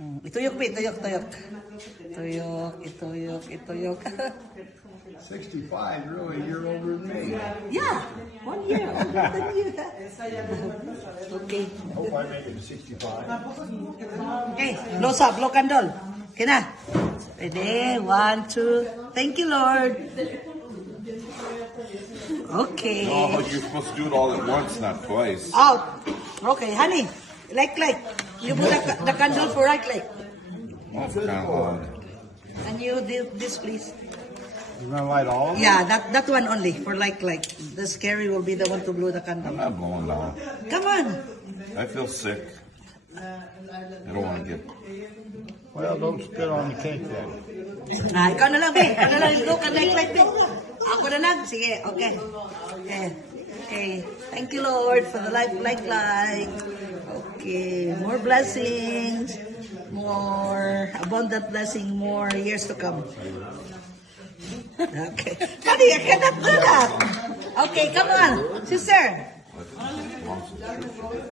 Oh. Ituyok, Pi. Tuyok. Ituyok. 65, really, you're older than me. Yeah, 1 year older than you. Okay. Hope I make it to 65. Okay, blow candle. Okay na. Ready? 1, 2. Thank you, Lord. Okay. No, you're supposed to do it all at once, not twice. Out. Okay, honey. Like. You put the candle for like. That's kind of loud. And you do this, please. You're gonna light all of them? Yeah, that one only for like. The scary will be the one to blow the I'm candle. not blowing down. Come on. I feel sick. I don't want to get. Well, don't spit on the cake then. Ikaw na lang, Be. Ikaw na lang. Go ka like, Be. Ako na lang. Sige, okay. Okay. Thank you, Lord, for the life like. Okay. More blessings. More abundant blessing. More years to come. Okay. Honey, I cannot do that. Okay, come on. Sister.